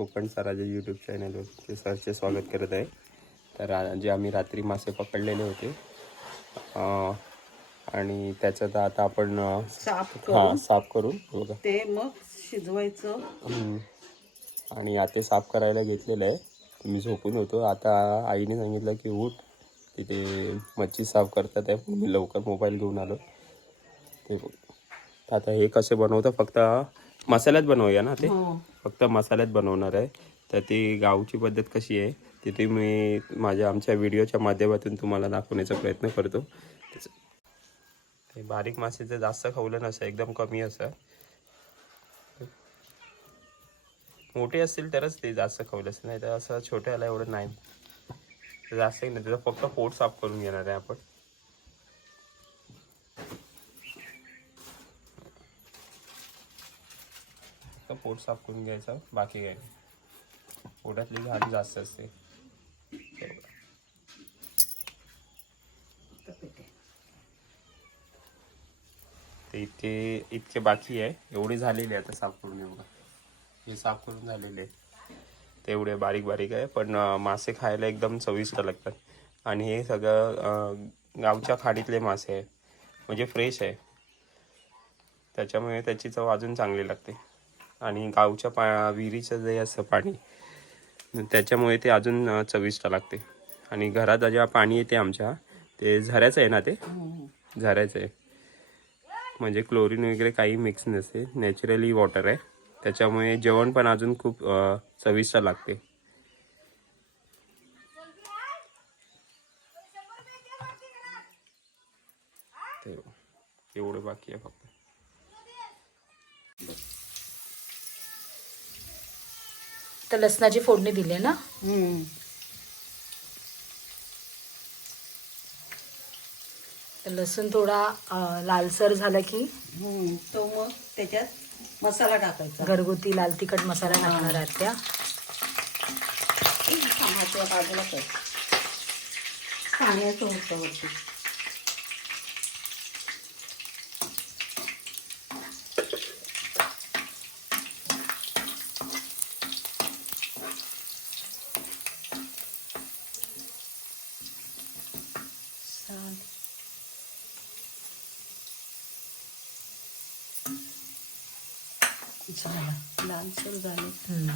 Konkan सराजे YouTube चॅनलवर ते सरचे स्वागत करत आहे. तर जे आम्ही रात्री मासे पकडलेले होते आणि त्याच्यात आता आपण साफ हा करून साफ करून बघा. ते मग शिजवायचं. आणि आता साफ करायला घेतलेलं आहे. मी झोपून होतो. आता आईने सांगितलं की उठ तिथे मच्छी साफ करतात आहे. मी लवकर मोबाईल घेऊन आलो. ते आता हे कसे बनवतं फक्त मसाल्यात बनवूया ना ते? हो. फक्त मसाल्यात बनवणार आहे. तर ती गावची पद्धत कशी आहे ती ती मी माझ्या आमच्या व्हिडिओच्या माध्यमातून तुम्हाला दाखवण्याचा प्रयत्न करतो. ते बारीक मासेचं जास्त खवलं नसतं एकदम कमी असं. मोठे असतील तरच ते जास्त खवलं असतं नाही तर असं छोट्याला एवढं नाही. जास्त नाही त्याचं फक्त पोट साफ करून घेणार आहे आपण. पोट साफ करून घ्यायचं बाकी काय पोटातली घाण जास्त असते. ते इतके इतके बाकी आहे. एवढे झालेले आहे आता साफ करून एवढं हे साफ करून झालेले तेवढे बारीक बारीक आहे पण मासे खायला एकदम चविष्ट लागतात. आणि हे सगळं गावच्या खाडीतले मासे आहे म्हणजे फ्रेश आहे. त्याच्यामुळे त्याची चव अजून चांगली लागते. आणि गावच्या पा विहिरीचं जे असं पाणी त्याच्यामुळे ते अजून चविष्ट लागते. आणि घरात जेव्हा पाणी येते आमच्या ते झऱ्याचं आहे ना ते? झऱ्याचं आहे. म्हणजे क्लोरीन वगैरे काही मिक्स नसते. नॅचरली वॉटर आहे. त्याच्यामुळे जेवण पण अजून खूप चविष्ट लागते. ते एवढं बाकी आहे फक्त. तर लसणाची फोडणी दिली ना. तर लसूण थोडा लालसर झाला की हम्म. तो मग त्याच्यात मसाला टाकायचा. घरगुती लाल तिखट मसाला टाकणार आहेत त्या. बाजूला पाण्याचं होतं झालं लालसर झाले.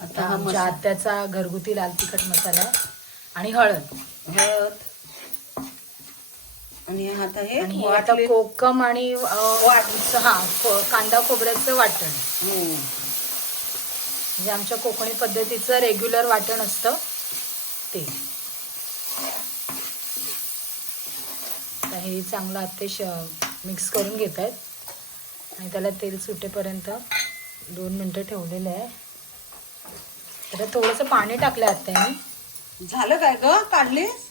आता हा आमच्या आत्याचा घरगुती लाल तिखट मसाला आहे आणि हळद हळद आणि आता हे आणि हे आता वाटले कोकम आणि अं, हा कांदा खोबऱ्याचं वाटण हम्म. म्हणजे आमच्या कोकणी पद्धतीचं रेग्युलर वाटण असतं ते हे चांगलं अतिश मिक्स करून घेत आहेत. आणि त्याला तेल सुटेपर्यंत दोन मिनटं ठेवलेलं आहे. तर थोडंसं पाणी टाकलं आहे आत्याने. झालं काय ग? काढलीस?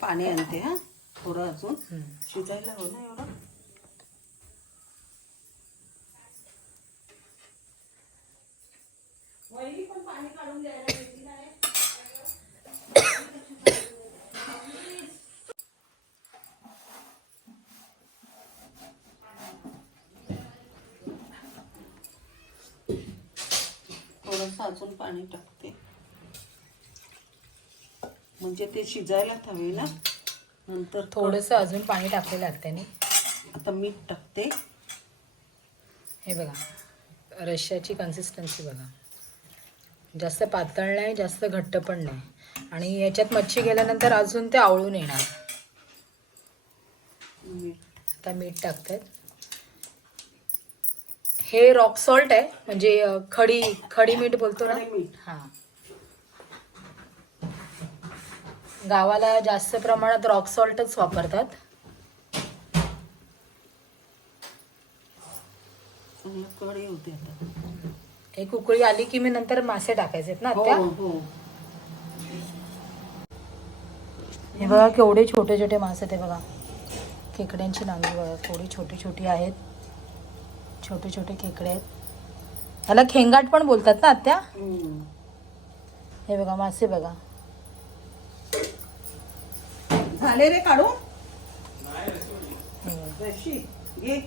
पाणी आणते हा? थोडं अजून. शिजायला हो ना एवढं? थोडंसं अजून पाणी टाकते. म्हणजे ते शिजायला हवे ना? नंतर थोडंसं अजून पाणी टाकलेलं आहे आत्याने आता मीठ टाकते. हे बघा रश्श्याची कन्सिस्टन्सी बघा. जास्त पातळ नाही जास्त घट्ट पण नाही. आणि याच्यात मच्छी गेल्यानंतर अजून ते आवळून येणार. आता मीठ टाकतात. हे रॉक सॉल्ट आहे म्हणजे खडी खडी मीठ बोलतो ना? मीठ. हा. गावाला जास्त प्रमाणात रॉक सॉल्टच वापरतात. एक उकळी आली की मी नंतर मासे टाकायचे ना हो त्या हो. हे बघा केवढे छोटे छोटे मासे ते बघा. खेकड्यांची नांगी बघा केवढी छोटी छोटी आहेत. छोटे छोटे खेकडे आहेत. ह्याला खेंगाट पण बोलतात ना आत्या? हम्म. हे बघा मासे बघा. झाले रे काढून? रशी घे.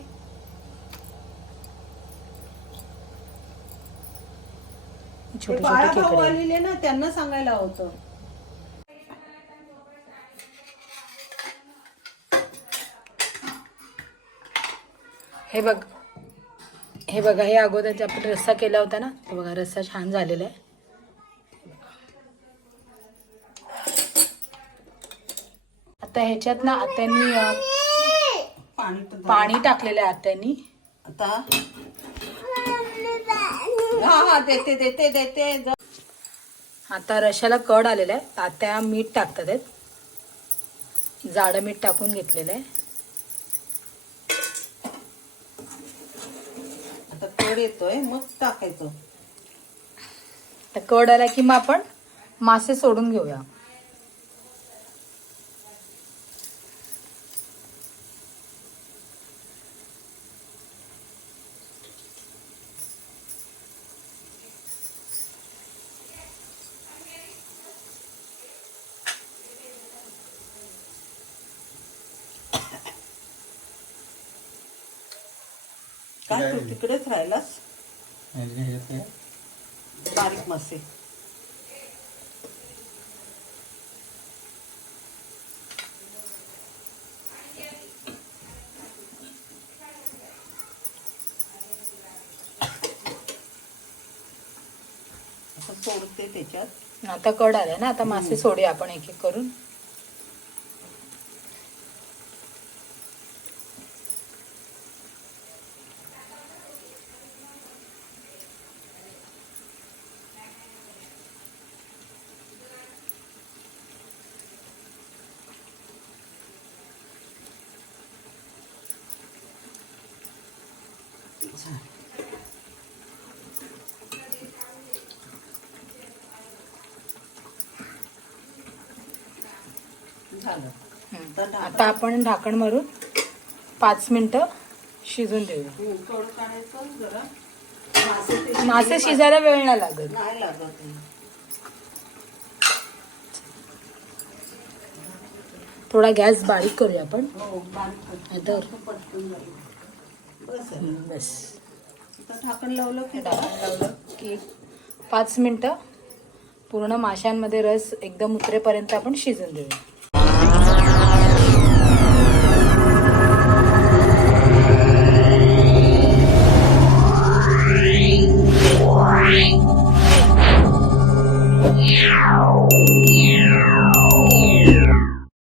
ते छोटे बाळा छोटे भाऊ खेकडे आलेले ना त्यांना सांगायला होतं. हे बघ हे बघा हे अगोदर आपण रस्सा केला होता ना तो बघा रस्सा छान झालेला आहे. आता ह्याच्यात ना आत्यांनी पाणी तर टाकलेलं आहे आत्यांनी. आता? हा हा देते देते देते. आता रशाला कड आलेला आहे. आत्या मीठ टाकतात आहेत. जाडं मीठ टाकून घेतलेलं आहे आता कड येतोय मग टाकायचं. तर कड आला की मग आपण मासे सोडून घेऊया. तू तिकडेच राहिलास? बारीक मासे असं सोडते त्याच्यात. आता कड आलाय ना आता मासे सोडूया आपण एक एक करून. झालं. आता आपण ढाकण मारून पाच मिनिटं शिजून काढायचं जरा. मासे शिजायला वेळ नाही लागत. नाही लागत. थोडा गॅस बारीक करूया आपण. बस. ढाकण लावलं की ढाकण लावलं की पाच मिनिटं पूर्ण माशांमध्ये रस एकदम उतरेपर्यंत आपण शिजून देऊया.